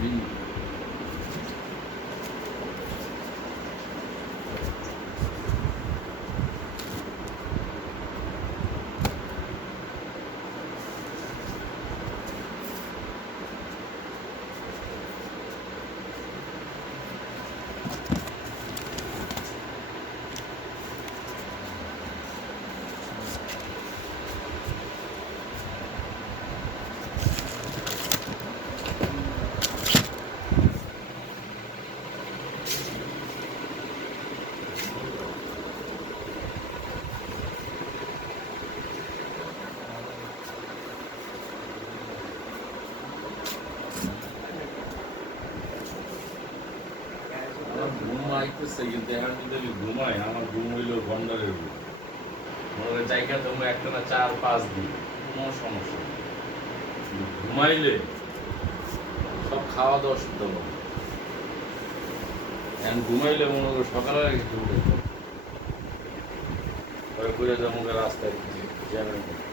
three. আইতেছে কিন্তু এখন যদি আমি ঘুমাই, আমার ঘুম হইল গন্ডারের ঘুম। মনে জায়গা তুমি একটা না চার, পাঁচ দিন। কোনো সমস্যা ঘুমাইলে সব খাওয়া দাওয়া শুদ্ধ হবে। এখন ঘুমাইলে মনে করো সকালের আগে উঠে করে যাব রাস্তায় মধ্যে